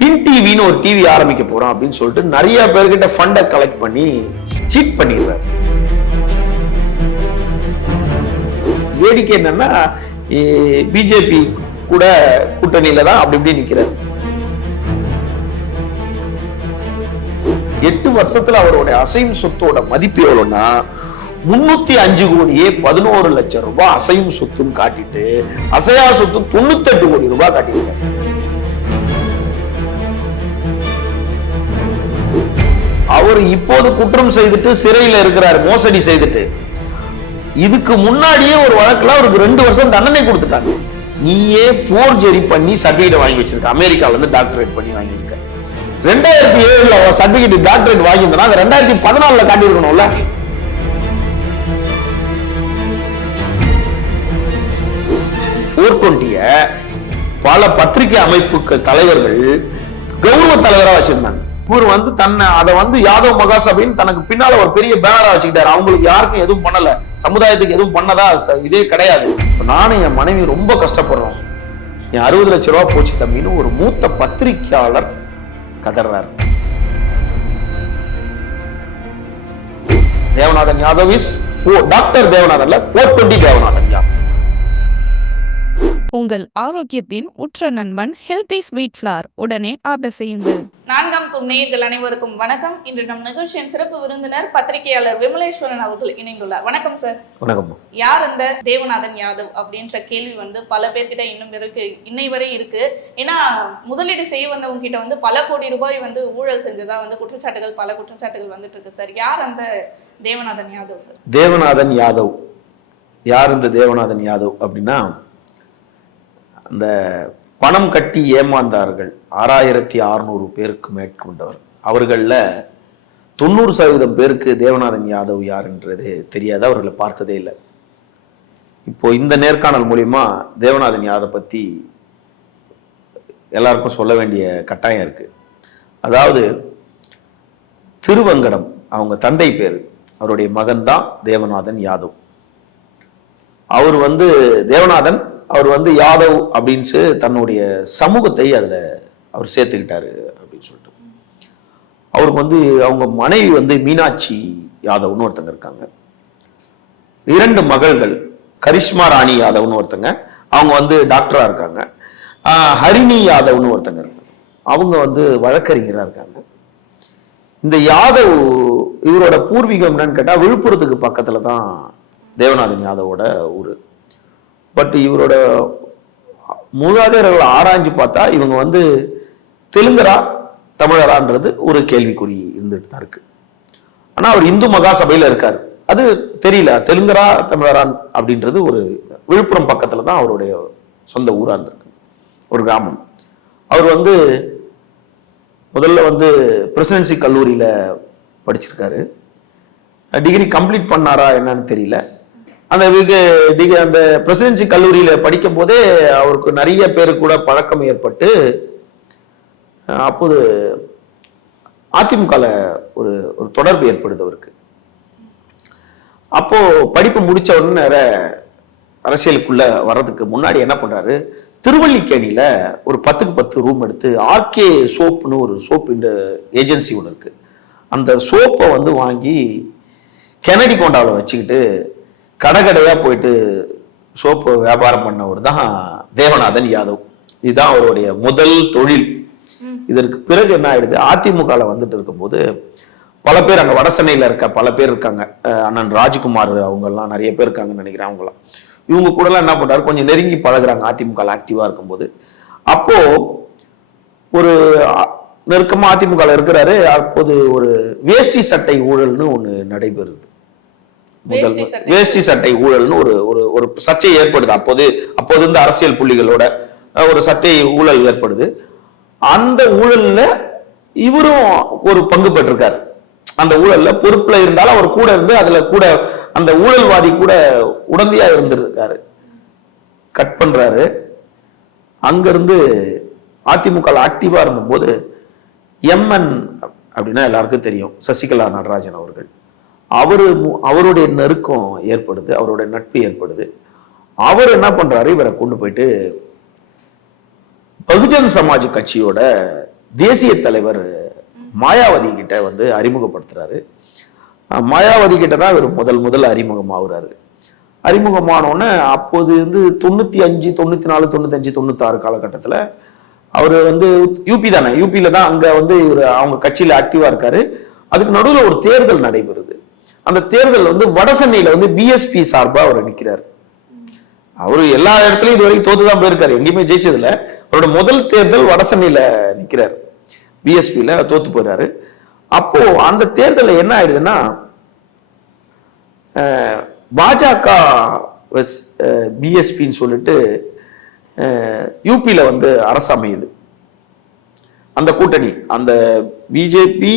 டின் டிவின்னு ஒரு டிவி ஆரம்பிக்க போறோம் அப்படின்னு சொல்லிட்டு நிறைய பேர்கிட்ட ஃபண்டை கலெக்ட் பண்ணி சீட் பண்ணிடுறாரு. வேடிக்கை என்னன்னா பிஜேபி கூட கூட்டணியில தான் அப்படி இப்படி நிக்கிறார். 8 வருஷத்துல அவருடைய அசையும் சொத்தோட மதிப்பு எவ்வளவுன்னா 305 கோடியே 11 லட்சம் ரூபாய் அசையும் சொத்துன்னு காட்டிட்டு அசையா சொத்து 98 கோடி ரூபாய் காட்டியிருக்காரு. அவர் இப்போது குற்றம் செய்துட்டு சிறையில் இருக்கிறார், மோசடி செய்துட்டு. இதுக்கு முன்னாடியே ஒரு வழக்குல அவருக்கு 2 வருஷம் தண்டனை கொடுத்துட்டாங்க. நீயே போர்ஜரி பண்ணி சர்டிபிகேட் வாங்கி வச்சிருக்க, அமெரிக்கால இருந்து டாக்டரேட் பண்ணி வாங்கியிருக்க. 2007 சர்டிபிகேட் டாக்டரேட் வாங்கியிருந்தா 2014 காட்டியிருக்கணும்ல. பல பத்திரிகை அமைப்புக்கு தலைவர்கள் கௌரவ தலைவரா வச்சிருந்தாங்க. இவர் தன்னை அதை யாதவ் மகாசபைன்னு தனக்கு பின்னால ஒரு பெரிய பேனரா வச்சுக்கிட்டாரு. அவங்களுக்கு யாருக்கும் எதுவும் பண்ணல, சமுதாயத்துக்கு எதுவும் பண்ணதா இதே கிடையாது. நானும் என் மனைவி ரொம்ப கஷ்டப்படுறோம், என் 60 லட்சம் ரூபாய் போச்சு தம்பின்னு ஒரு மூத்த பத்திரிகையாளர் கதறாரு. தேவநாதன் யாதவ் இஸ் டாக்டர் தேவநாதன்ல 420 தேவநாதன் யாதவ். உங்கள் ஆரோக்கியத்தின் உற்ற நண்பன் ஹெல்தி ஸ்வீட் ஃபிளார் உடனே ஆர்டர் செய்யுங்கள். 4ஆம் தூண் நேயர்கள் அனைவருக்கும் வணக்கம். இன்று நம் நிகழ்ச்சியின் சிறப்பு விருந்தினர் பத்திரிகையாளர் விமலேஸ்வரன் அவர்கள் இணைந்துள்ளார். வணக்கம் சார். வணக்கம். யார் அந்த தேவநாதன் யாதவ் அப்படின்ற கேள்வி பல பேர்கிட்ட இன்னும் இருக்கு, இன்னை வரை இருக்கு. ஏன்னா முதலீடு செய்ய வந்தவங்க கிட்ட பல கோடி ரூபாய் ஊழல் செஞ்சதா குற்றச்சாட்டுகள், பல குற்றச்சாட்டுகள் வந்துட்டு இருக்கு சார். யார் அந்த தேவநாதன் யாதவ் சார்? தேவநாதன் யாதவ் யார்? இந்த தேவநாதன் யாதவ் அப்படின்னா, அந்த பணம் கட்டி ஏமாந்தார்கள் 6600 பேருக்கு மேற்கொண்டவர். அவர்களில் 90% பேருக்கு தேவநாதன் யாதவ் யாருன்றது தெரியாது, அவர்களை பார்த்ததே இல்லை. இப்போ இந்த நேர்காணல் மூலியமா தேவநாதன் யாதவ் பற்றி எல்லாருக்கும் சொல்ல வேண்டிய கட்டாயம் இருக்கு. அதாவது திருவங்கடம் அவங்க தந்தை பேர், அவருடைய மகன் தான் தேவநாதன் யாதவ். அவர் தேவநாதன் அவர் யாதவ் அப்படின்னு தன்னுடைய சமூகத்தை அதுல அவர் சேர்த்துக்கிட்டாரு அப்படின்னு சொல்லிட்டு. அவருக்கு அவங்க மனைவி மீனாட்சி யாதவ்னு ஒருத்தங்க இருக்காங்க. 2 மகள்கள், கரிஷ்மா ராணி யாதவ்னு ஒருத்தங்க, அவங்க டாக்டரா இருக்காங்க. ஹரிணி யாதவ்னு ஒருத்தங்க இருக்காங்க, அவங்க வழக்கறிஞரா இருக்காங்க. இந்த யாதவ் இவரோட பூர்வீகம் என்னன்னு கேட்டா விழுப்புரத்துக்கு பக்கத்துல தான் தேவநாதன் யாதவோட ஊரு. பட் இவரோட மூதாதையர்களை ஆராய்ஞ்சு பார்த்தா இவங்க தெலுங்கரா தமிழரான்றது ஒரு கேள்விக்குறி இருந்துட்டு தான் இருக்கு. ஆனா அவர் இந்து மகாசபையில இருக்காரு, அது தெரியல தெலுங்கரா தமிழரான் அப்படின்றது. ஒரு விழுப்புரம் பக்கத்துல தான் அவருடைய சொந்த ஊரா இருந்திருக்கு, ஒரு கிராமம். அவர் முதல்ல பிரசிடென்சி கல்லூரியில படிச்சிருக்காரு. டிகிரி கம்ப்ளீட் பண்ணாரா என்னன்னு தெரியல. அந்த பிரசிடென்சி கல்லூரியில படிக்கும் போதே அவருக்கு நிறைய பேரு கூட பழக்கம் ஏற்பட்டு, அப்போது அதிமுகல ஒரு ஒரு தொடர்பு ஏற்படுது அவருக்கு. அப்போ படிப்பு முடிச்ச உடனே அரசியலுக்குள்ள வர்றதுக்கு முன்னாடி என்ன பண்றாரு, திருவல்லிக்கேணியில ஒரு 10க்கு 10 ரூம் எடுத்து ஆர்கே சோப்னு ஒரு சோப் இந்த ஏஜென்சி ஒன்று இருக்கு, அந்த சோப்பை வாங்கி கெனடி கொண்டாவில் வச்சுக்கிட்டு கடைக்கடையா போயிட்டு சோப்பு வியாபாரம் பண்ணவர் தான் தேவநாதன் யாதவ். இதுதான் அவருடைய முதல் தொழில். இதற்கு பிறகு என்ன ஆயிடுது, அதிமுகல இருக்கும்போது பல பேர் அங்க வடசென்னையில இருக்க பல பேர் இருக்காங்க, அண்ணன் ராஜ்குமார் அவங்க எல்லாம் நிறைய பேர் இருக்காங்கன்னு நினைக்கிறேன். அவங்களாம் இவங்க கூட எல்லாம் என்ன பண்றாரு, கொஞ்சம் நெருங்கி பழகுறாங்க அதிமுக ஆக்டிவா இருக்கும்போது. அப்போ ஒரு நெருக்கமா அதிமுக இருக்கிறாரு. அப்போது ஒரு வேஷ்டி சட்டை ஊழல்னு ஒண்ணு நடைபெறுது. வேஷ்டி சட்டை ஊழல்னு ஒரு சர்ச்சை ஏற்படுது. அப்போது இந்த அரசியல் புள்ளிகளோட ஒரு சட்டை ஊழல் ஏற்படுது. அந்த ஊழல்ல இவரும் ஒரு பங்கு பெற்றிருக்காரு. அந்த ஊழல்ல பொறுப்புல இருந்தாலும் அவர் கூட இருந்து அதுல கூட அந்த ஊழல்வாதி கூட உடந்தையா இருந்திருக்காரு. கட் பண்றாரு. அங்கிருந்து அதிமுக ஆக்டிவா இருந்தபோது எம்என் அப்படின்னா எல்லாருக்கும் தெரியும், சசிகலா நடராஜன் அவர்கள். அவருடைய நெருக்கம் ஏற்படுது, அவருடைய நட்பு ஏற்படுது. அவர் என்ன பண்றாரு, இவரை கொண்டு போயிட்டு பகுஜன் சமாஜ் கட்சியோட தேசிய தலைவர் மாயாவதி கிட்ட வந்து அறிமுகப்படுத்துறாரு. மாயாவதி கிட்ட தான் இவர் முதல் அறிமுகமாகிறாரு. அறிமுகமானோடனே அப்போது வந்து 95, 94, 95, 96 காலகட்டத்தில் அவர் வந்து யூபி தானே, யூபியில தான் அங்க வந்து இவர் அவங்க கட்சியில ஆக்டிவா இருக்காரு. அதுக்கு நடுவில் ஒரு தேர்தல் நடைபெறுது. அந்த தேர்தல் வந்து வடசென்னையில வந்து பிஎஸ்பி சார்பா அவர் நிற்கிறார். அவரு எல்லா இடத்துலயும் இது வரைக்கும் தோத்துதான் போயிருக்காரு, எங்கேயுமே ஜெயிச்சதுல. அவரோட முதல் தேர்தல் வடசென்னையில நிற்கிறார், பிஎஸ்பியில தோத்து போயிறாரு. அப்போ அந்த தேர்தலில் என்ன ஆயிடுதுன்னா பாஜக பிஎஸ்பின்னு சொல்லிட்டு யூபியில வந்து அரசு அமையுது. அந்த கூட்டணி, அந்த பிஜேபி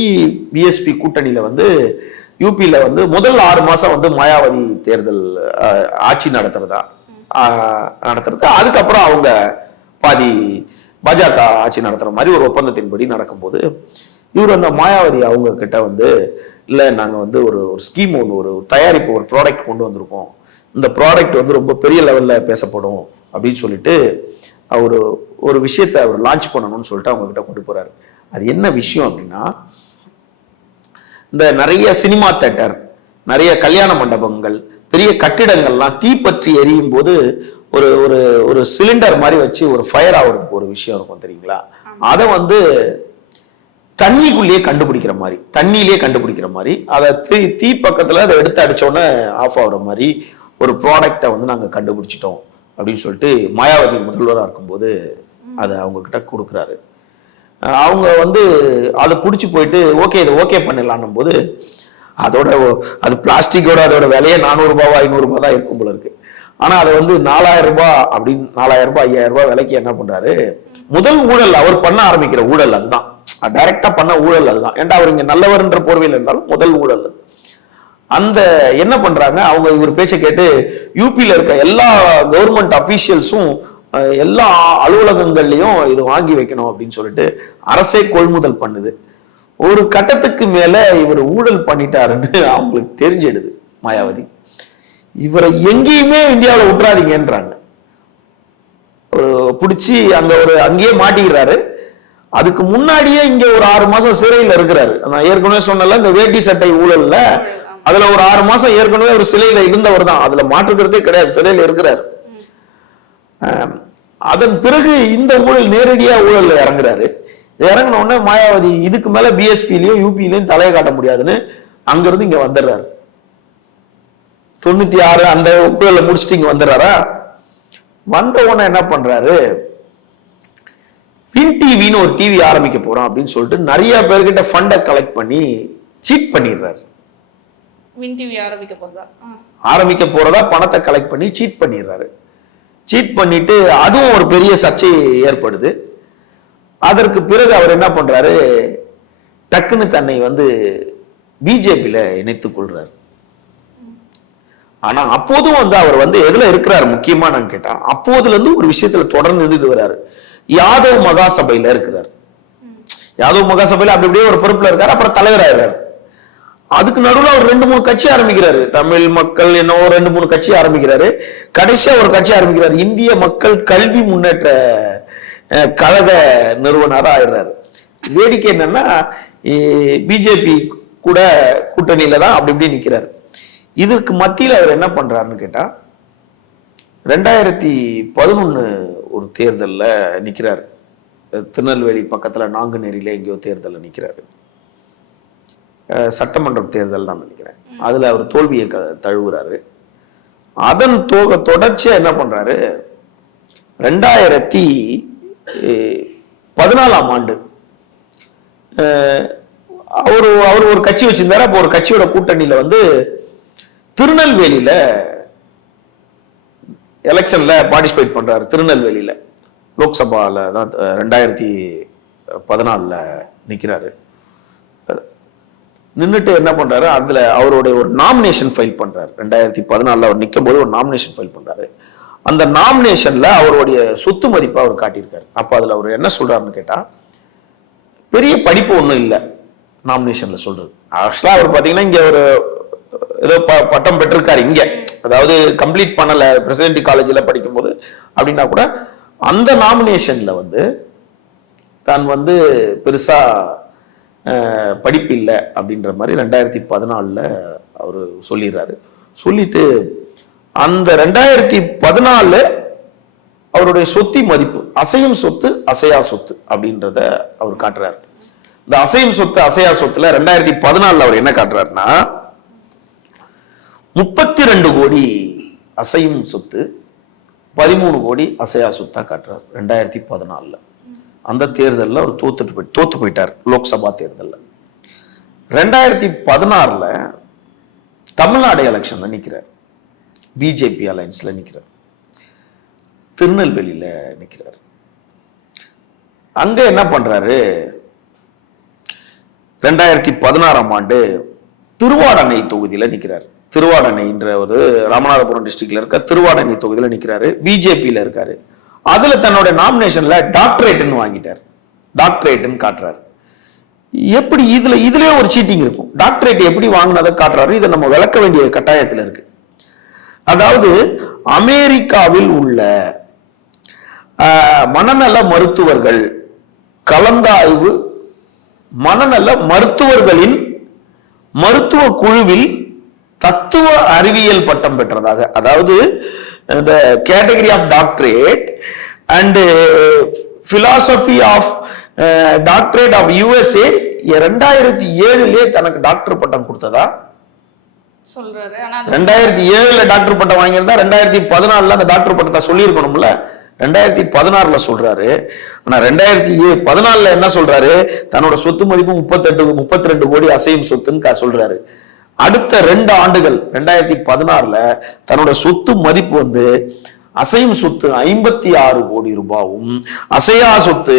பிஎஸ்பி கூட்டணியில வந்து யூபியில வந்து முதல் 6 மாசம் வந்து மாயாவதி தேர்தல் ஆட்சி நடத்துறது. அதுக்கப்புறம் அவங்க பாதி பாஜக ஆட்சி நடத்துற மாதிரி ஒரு ஒப்பந்தத்தின்படி நடக்கும்போது இவர் அந்த மாயாவதி அவங்க கிட்ட வந்து, இல்லை நாங்கள் வந்து ஒரு ஸ்கீம் ஒன்று, ஒரு தயாரிப்பு, ஒரு ப்ராடக்ட் கொண்டு வந்திருக்கோம், இந்த ப்ராடக்ட் வந்து ரொம்ப பெரிய லெவலில் பேசப்படும் அப்படின்னு சொல்லிட்டு அவர் ஒரு விஷயத்தை அவர் லான்ச் பண்ணணும்னு சொல்லிட்டு அவங்க கிட்ட கொண்டு போறாரு. அது என்ன விஷயம் அப்படின்னா, இந்த நிறைய சினிமா தியேட்டர், நிறைய கல்யாண மண்டபங்கள், பெரிய கட்டிடங்கள்லாம் தீப்பற்றி எரியும் போது ஒரு ஒரு ஒரு சிலிண்டர் மாதிரி வச்சு ஒரு ஃபயர் ஆகுறதுக்கு ஒரு விஷயம் இருக்கும் தெரியுங்களா? அதை வந்து தண்ணிக்குள்ளேயே கண்டுபிடிக்கிற மாதிரி, தண்ணியிலேயே கண்டுபிடிக்கிற மாதிரி, அதை தீ பக்கத்துல அதை எடுத்து அடிச்சோடனே ஆஃப் ஆகுற மாதிரி ஒரு ப்ராடக்டை வந்து நாங்கள் கண்டுபிடிச்சிட்டோம் அப்படின்னு சொல்லிட்டு மாயாவதி முதல்வராக இருக்கும்போது அதை அவங்க கிட்ட கொடுக்குறாரு. அவங்க வந்து அதை பிடிச்சி போயிட்டு ஓகே இதை ஓகே பண்ணிடலான்னும் போது அது பிளாஸ்டிக்கோட அதோட விலையே 400 ரூபாவா 500 ரூபாய் தான் இருக்கும் போல இருக்கு. ஆனா அதை வந்து 4000 ரூபாய் அப்படின்னு 4000 ரூபாய் 5000 ரூபாய் விலைக்கு என்ன பண்றாரு, முதல் ஊழல் அவர் பண்ண ஆரம்பிக்கிற ஊழல் அதுதான், டைரக்டா பண்ண ஊழல் அதுதான். ஏன்டா அவர் இங்க நல்லவர்ன்ற போர்வையில் இருந்தாலும் முதல் ஊழல். அந்த என்ன பண்றாங்க, அவங்க இவர் பேச்சை கேட்டு யூபியில இருக்க எல்லா கவர்மெண்ட் அபிஷியல்ஸும் எல்லா அலுவலகங்கள்லயும் இது வாங்கி வைக்கணும் அப்படின்னு சொல்லிட்டு அரசே கொள்முதல் பண்ணுது. ஒரு கட்டத்துக்கு மேல இவர் ஊழல் பண்ணிட்டாருன்னு அவங்களுக்கு தெரிஞ்சிடுது மாயாவதி. இவரை எங்கேயுமே இந்தியாவில் விட்டுறாதீங்கன்றாங்க. பிடிச்சி அங்கேயே மாட்டிக்கிறாரு. அதுக்கு முன்னாடியே இங்க ஒரு 6 மாசம் சிறையில் இருக்கிறாரு. நான் ஏற்கனவே சொன்னல இந்த வேட்டி சட்டை ஊழல்ல, அதுல ஒரு 6 மாசம் ஏற்கனவே ஒரு சிறையில இருந்தவர் தான், அதுல மாற்றுக்கிறதே கிடையாது, சிறையில் இருக்கிறார். அதன் பிறகு இந்த ஊழல் நேரடியா ஊழல்ல இறங்குறாரு. இறங்கின உடனே மாயாவதி இதுக்கு மேல பிஎஸ்பிலையும் யூபிலையும் தலையை காட்ட முடியாதுன்னு அங்கிருந்து இங்க வந்துடுறாரு. 96 அந்த ஊழலை முடிச்சுட்டு இங்க வந்துடுறாரா. வந்த உடனே என்ன பண்றாரு, வின் டிவின்னு ஒரு டிவி ஆரம்பிக்க போறோம் அப்படின்னு சொல்லிட்டு நிறைய பேர்கிட்ட ஃபண்டை கலெக்ட் பண்ணி சீட் பண்ணிடுறாரு. வின் டிவி ஆரம்பிக்க போறதா பணத்தை கலெக்ட் பண்ணி சீட் பண்ணிடுறாரு. சீட் பண்ணிட்டு அதுவும் ஒரு பெரிய சர்ச்சை ஏற்படுது. அதற்கு பிறகு அவர் என்ன பண்றாரு, டக்குன்னு தன்னை வந்து பிஜேபியில இணைத்துக் கொள்றாரு. ஆனா அப்போதும் வந்து அவர் வந்து எதுல இருக்கிறாரு முக்கியமா நான் கேட்டா, அப்போதுல இருந்து ஒரு விஷயத்துல தொடர்ந்து இருந்து வர்றாரு. யாதவ் மகாசபையில இருக்கிறார். யாதவ் மகாசபையில அப்படி அப்படியே ஒரு பொறுப்புல இருக்காரு. அப்புறம் தலைவராகிறார். அதுக்கு நடுவில் அவர் 2-3 கட்சி ஆரம்பிக்கிறாரு. தமிழ் மக்கள் என்னவோ 2-3 கட்சி ஆரம்பிக்கிறாரு. கடைசியா ஒரு கட்சி ஆரம்பிக்கிறாரு, இந்திய மக்கள் கல்வி முன்னேற்ற கழக நிறுவனரா ஆயிடுறாரு. வேடிக்கை என்னன்னா, பிஜேபி கூட கூட்டணியில தான் அப்படி இப்படி நிக்கிறாரு. இதற்கு மத்தியில் அவர் என்ன பண்றாருன்னு கேட்டா, 2011 ஒரு தேர்தலில் நிக்கிறார். திருநெல்வேலி பக்கத்துல நாங்குநேரியில எங்கேயோ தேர்தலில் நிக்கிறாரு. சட்டமன்ற தேர்தல் தான் நினைக்கிறேன். அதுல அவர் தோல்வியை தழுவுறாரு. அதன் தொடர்ச்சியா என்ன பண்றாரு, 2014ஆம் ஆண்டு அவர் ஒரு கட்சி வச்சிருந்தாரு. அப்போ ஒரு கட்சியோட கூட்டணியில வந்து திருநெல்வேலியில எலெக்ஷன்ல பார்ட்டிசிபேட் பண்றாரு. திருநெல்வேலியில லோக்சபால தான் 2014 நிக்கிறாரு. நின்றுட்டு என்ன பண்றாரு, அதுல அவருடைய ஒரு நாமினேஷன் ஃபைல் பண்றாரு. 2014 அவர் நிற்கும் போது ஒரு நாமினேஷன் ஃபைல் பண்றாரு. அந்த நாமினேஷன்ல அவருடைய சொத்து மதிப்பை அவர் காட்டியிருக்காரு. அப்ப அதுல அவர் என்ன சொல்றாருன்னு கேட்டா, பெரிய படிப்பு ஒண்ணும் இல்லை நாமினேஷன்ல சொல்றது. ஆக்சுவலா அவர் பாத்தீங்கன்னா இங்க ஒரு ஏதோ பட்டம் பெற்றிருக்காரு இங்க, அதாவது கம்ப்ளீட் பண்ணல பிரசிடென்ட் காலேஜ்ல படிக்கும் போது அப்படின்னா கூட அந்த நாமினேஷன்ல வந்து தான் வந்து பெருசா படிப்பு இல்லை அப்படின்ற மாதிரி 2014 அவர் சொல்லிடுறாரு. சொல்லிட்டு அந்த 2014 அவருடைய சொத்தி மதிப்பு, அசையும் சொத்து அசையா சொத்து அப்படின்றத அவர் காட்டுறாரு. இந்த அசையும் சொத்து அசையா சொத்துல 2014 அவர் என்ன காட்டுறாருன்னா 32 கோடி அசையும் சொத்து, 13 கோடி அசையா சொத்தா காட்டுறாரு 2014. அந்த தேர்தலில் அவர் தோத்து போயிட்டார் லோக்சபா தேர்தலில். 2016 தமிழ்நாடு எலெக்ஷன்ல நிற்கிறார், பிஜேபி அலைன்ஸ்ல நிற்கிறார், திருநெல்வேலியில நிற்கிறார். அங்க என்ன பண்றாரு, 2016 திருவாடனை தொகுதியில நிற்கிறார். திருவாடனைன்ற ஒரு ராமநாதபுரம் டிஸ்ட்ரிக்ட்ல இருக்க திருவாடனை தொகுதியில நிற்கிறாரு, பிஜேபியில இருக்காரு. அதுல தன்னோட நாமினேஷன்ல டாக்டரேட்னு வாங்கிட்டார், டாக்டரேட்னு காட்டுறாரு. எப்படி இதுலயே ஒரு சீட்டிங் இருக்கும். டாக்டரேட் எப்படி வாங்கினதை காட்டுறாரு. இதை நம்ம விளக்க வேண்டிய கட்டாயத்தில் இருக்கு. அதாவது அமெரிக்காவில் உள்ள மனநல மருத்துவர்கள் கலந்தாய்வு மனநல மருத்துவர்களின் மருத்துவ குழுவில் தத்துவ அறிவியல் பட்டம் பெற்றதாக, அதாவது the category of doctorate and philosophy of doctorate of USA 2007 தனக்கு டாக்டர் பட்டம் கொடுத்ததா சொல்றாரு. 2007 டாக்டர் பட்டம் வாங்கியிருந்தா 2014 அந்த டாக்டர் பட்டத்தை சொல்லி இருக்கணும்ல. 2016 சொல்றாரு. ஆனா 2014 என்ன சொல்றாரு, தன்னோட சொத்து மதிப்பு 32 கோடி அசையும் சொத்துன்னு சொல்றாரு. அடுத்த 2 ஆண்டுகள் 2016 தன்னோட சொத்து மதிப்பு வந்து அசையும் சொத்து 56 கோடி ரூபாயும் அசையா சொத்து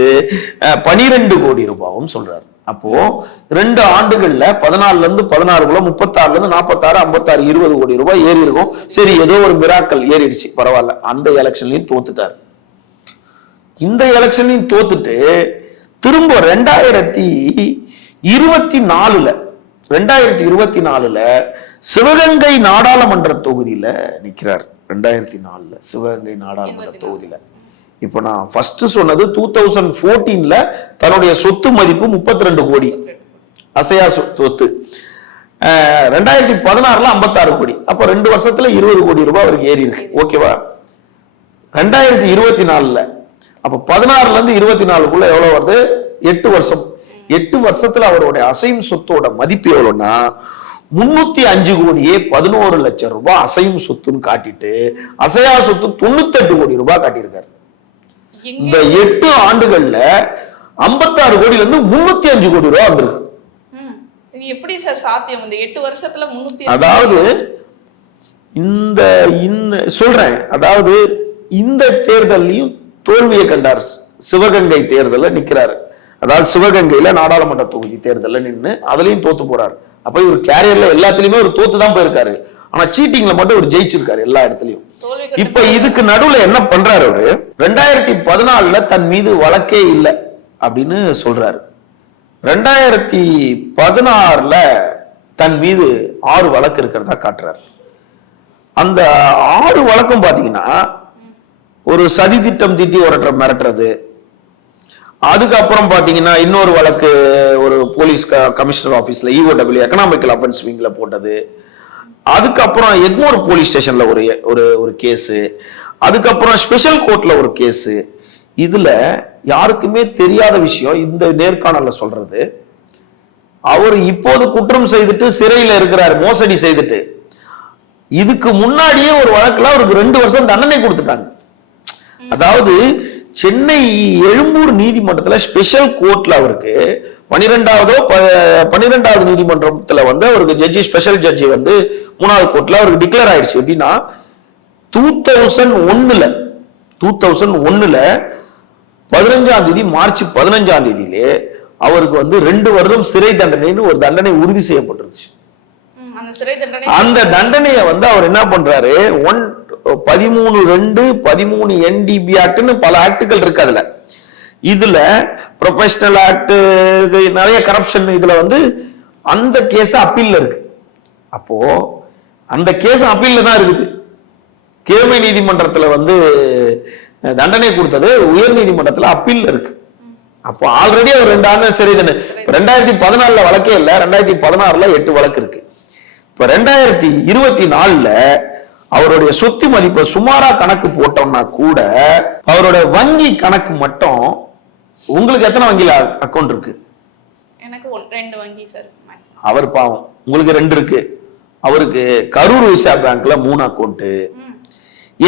12 கோடி ரூபாயும் சொல்றாரு. அப்போ 2 ஆண்டுகள்ல 14 இருந்து 16 36 இருந்து 46 56 20 கோடி ரூபாய் ஏறி இருக்கும். சரி, ஏதோ ஒரு மிராக்கல் ஏறிடுச்சு, பரவாயில்ல. அந்த எலெக்ஷன்லயும் தோத்துட்டார். இந்த எலெக்ஷன்லயும் தோத்துட்டு திரும்ப 2024 சிவகங்கை நாடாளுமன்ற தொகுதியில நிக்கிறார். 2004 சிவகங்கை நாடாளுமன்ற தொகுதியில. இப்ப நான் ஃபர்ஸ்ட் சொன்னது 2014 தன்னுடைய சொத்து மதிப்பு 32 கோடி அசையா சொத்து, 2016 56 கோடி. அப்ப 2 வருஷத்துல 20 கோடி ரூபாய் அவருக்கு ஏறி இருக்கு. ஓகேவா? 2024 அப்ப 16 இருந்து 24 எவ்வளவு வருது? 8 வருஷம். 8 வருஷத்துல அவருடைய அசையும் சொத்தோட மதிப்பு எவ்வளவுன்னா 305 கோடியே 11 லட்சம் ரூபாய் அசையும் சொத்துன்னு காட்டிட்டு அசையா சொத்து 98 கோடி ரூபாய் காட்டியிருக்காரு. இந்த 8 ஆண்டுகள்ல 56 கோடியில இருந்து 305 கோடி ரூபாய் வந்திருக்கு. இது எப்படி சார் சாத்தியம்? இந்த 8 வருஷத்துல 300, அதாவது இந்த சொல்றேன், அதாவது இந்த தேர்தலையும் தோல்வியை கண்டார். சிவகங்கை தேர்தல நிக்கிறாரு, அதாவது சிவகங்கையில நாடாளுமன்ற தொகுதி தேர்தல நின்று அதுலயும் தோத்து போறாரு. அப்ப இவர் கேரியர்ல எல்லாத்துலயுமே ஒரு தோத்து தான் போயிருக்காரு. ஆனா சீட்டிங்ல மட்டும் ஒரு ஜெயிச்சிருக்காரு எல்லா இடத்துலயும். இப்ப இதுக்கு நடுவுல என்ன பண்றாரு அவரு, 2014 தன் மீது வழக்கே இல்லை அப்படின்னு சொல்றாரு. 2016 தன் மீது 6 வழக்கு இருக்கிறதா காட்டுறாரு. அந்த 6 வழக்கும் பாத்தீங்கன்னா ஒரு சதி திட்டம் தீட்டி ஒருத்தர மிரட்டுறது, அதுக்கப்புறம் பாத்தீங்கன்னா இன்னொரு வழக்கு ஒரு போலீஸ் கமிஷனர் ஆபீஸ்ல EOW எக்கனாமிக்கல் அஃபென்ஸ் விங்ல போட்டது, அதுக்கப்புறம் எக்மோர் போலீஸ் ஸ்டேஷன்ல ஒரு கேஸ், அதுக்கப்புறம் ஸ்பெஷல் கோர்ட்ல ஒரு கேஸ். இதுல யாருக்குமே தெரியாத விஷயம் இந்த நேர்காணல்ல சொல்றது, அவர் இப்போது குற்றம் செய்துட்டு சிறையில இருக்கிறார், மோசடி செய்துட்டு. இதுக்கு முன்னாடியே ஒரு வழக்குல அவருக்கு 2 வருஷம் தண்டனை கொடுத்துட்டாங்க. அதாவது சென்னை எழும்பூர் நீதிமன்றத்துல ஸ்பெஷல் கோர்ட்ல அவருக்கு 12வது நீதிமன்றத்துல வந்து அவருக்கு ஜட்ஜி, ஸ்பெஷல் ஜட்ஜி வந்து 3வது கோர்ட்ல அவருக்கு டிக்ளேர் ஆயிடுச்சு. எப்படின்னா 2001 15ஆம் தேதி மார்ச் 15ஆம் தேதியிலே அவருக்கு வந்து 2 வருடம் சிறை தண்டனைன்னு ஒரு தண்டனை உறுதி செய்யப்பட்டிருச்சு. அந்த தண்டனையை வந்து அவர் என்ன பண்றாரு, 13(2), 13 NDB ஆக்ட்னு பல ஆக்டுகள் இருக்கு. அதுல இதுல ப்ரொஃபஷனல் ஆக்ட், நிறைய கரப்ஷன், இதுல வந்து அந்த கேஸ் அப்பீல்ல இருக்கு. அப்போ அந்த கேஸ் அப்பீல்ல தான் இருக்குது. கீழமை நீதிமன்றத்துல வந்து தண்டனை கொடுத்தது, உயர் நீதிமன்றத்துல அப்பீல்ல இருக்கு. அப்போ ஆல்ரெடி அவர் 2 ஆண்டு சரி தானே. 2014 வழக்கே இல்ல, 2016 8 வழக்கு இருக்கு. இப்ப 2024 அவருடைய சொத்து மதிப்பை சுமாரா கணக்கு போட்டோம்னா கூட அவரோட வங்கி கணக்கு மட்டும் உங்களுக்கு எத்தனை வங்கியில அக்கௌண்ட் இருக்கு? எனக்கு 2 வங்கி சார். அவர் பாவம், உங்களுக்கு 2 இருக்கு. அவருக்கு கரூர் விசா பேங்க்ல 3 அக்கௌண்ட்,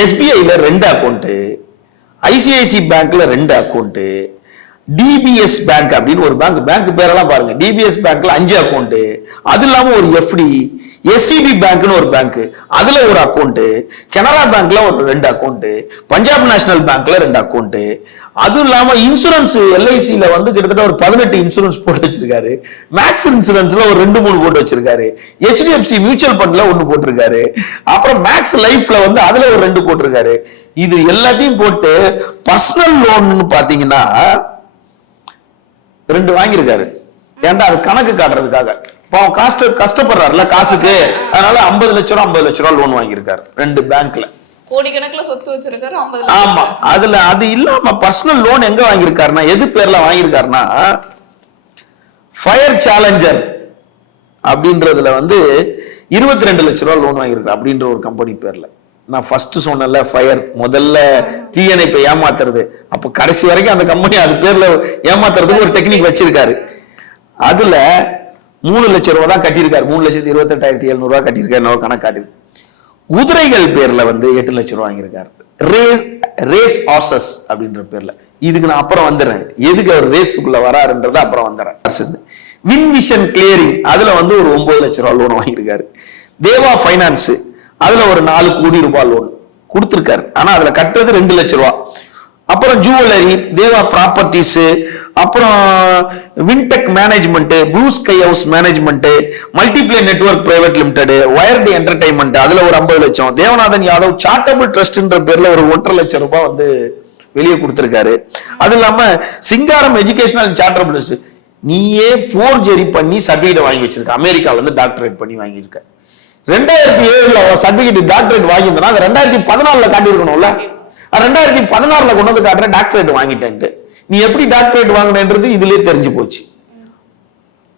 SBIல 2 அக்கௌண்ட், ICICI பேங்க்ல 2 அக்கௌண்ட், DBS பேங்க் அப்படின்னு ஒரு பேங்க் பேரெல்லாம் பாருங்க. DBS பேங்க்ல 5 அக்கௌண்ட், அது இல்லாம ஒரு FD, SCB பேங்க்னு ஒரு பேங்க், அதுல ஒரு அக்கௌண்ட், கனரா பேங்க்ல ஒரு 2 அக்கௌண்ட், பஞ்சாப் நேஷனல் பேங்க்ல 2 அக்கௌண்ட், அதுவும் இல்லாம இன்சூரன்ஸ் LICல வந்து கிட்டத்தட்ட ஒரு 18 இன்சூரன்ஸ் போட்டு வச்சிருக்காரு. மேக்ஸ் இன்சூரன்ஸ்ல ஒரு 2-3 போட்டு வச்சிருக்காரு. HDFC மியூச்சுவல் ஃபண்ட்ல 1 போட்டிருக்காரு. அப்புறம் மேக்ஸ் லைஃப்ல வந்து அதுல ஒரு 2 போட்டிருக்காரு. இது எல்லாத்தையும் போட்டு பர்சனல் லோன் பாத்தீங்கன்னா 2 வாங்கியிருக்காரு. ஏன்டா அது கணக்கு காட்டுறதுக்காக. பாவம் கஷ்டப்படுறாருல காசுக்கு, அதனால 50 லட்ச ரூபா லோன் வாங்கியிருக்காரு 2 பேங்க்ல. கோடிக்கணக்குல சொத்து வச்சிருக்காரு. 50 ஆமா. அதுல அது இல்லாம பர்சனல் லோன் எங்க வாங்கியிருக்காருன்னா, எது பேர்ல வாங்கியிருக்காருன்னா, ஃபயர் சேலஞ்சர் அப்படின்றதுல வந்து 22 லட்ச ரூபா லோன் வாங்கியிருக்காரு அப்படின்ற ஒரு கம்பெனி பேர்ல. நான் ஃபர்ஸ்ட் சொன்னல, ஃபயர் முதல்ல தீயணைப்பை ஏமாத்துறது, அப்ப கடைசி வரைக்கும் அந்த கம்பெனி அது பேர்ல ஏமாத்துறதுக்கு ஒரு டெக்னிக் வச்சிருக்காரு. அதுல 3 லட்ச ரூபா தான் கட்டியிருக்காரு. 3,28,700 கட்டியிருக்காரு கணக்கு காட்டி. குதிரைகள் பேர்ல வந்து 8 லட்ச ரூபா வாங்கியிருக்காரு. ரேஸ் ஹார்சஸ் அப்படின்ற பேர்ல. இதுக்கு நான் அப்புறம் வந்துடுறேன், எதுக்கு அவர் ரேஸுக்குள்ள வராருன்றத அப்புறம் வந்துடுறேன். வின் விஷன் கிளியரிங் அதுல வந்து ஒரு 9 லட்ச ரூபா லோன் வாங்கியிருக்காரு. தேவா பைனான்ஸ் அதுல ஒரு 4 கோடி ரூபாய் லோன் கொடுத்திருக்காரு. ஆனா அதுல கட்டுறது 2 லட்ச ரூபா. அப்புறம் ஜுவல்லரி, தேவா ப்ராப்பர்ட்டிஸ், அப்புறம் Wintech management, blue sky house management, multiplay network private limited, wired entertainment அதுல ஒரு 50 லட்சம், தேவநாதன் யாதவ் சாரிட்டபிள் ட்ரஸ்ட்ன்ற பேர்ல ஒரு 1.5 லட்சம் ரூபாய் வந்து வெளியே கொடுத்திருக்காரு. அது இல்லாம சிங்காரம் எஜுகேஷனல் சாரிட்டபிள் ட்ரஸ்ட் நீயே போர்ஜரி பண்ணி சர்டிபிகேட் வாங்கி வச்சிருக்க, அமெரிக்கால இருந்து டாக்டரேட் பண்ணி வாங்கியிருக்க. 2007 சர்டிபிகேட் டாக்டரேட் வாங்கியிருந்தா 2014 காட்டியிருக்கணும்ல. 2016 கொண்டு வந்து காட்டுற டாக்டரேட் வாங்கிட்டேன்ட்டு. நீ எப்படி டாக்டரேட் வாங்கினது இதுலயே தெரிஞ்சு போச்சு.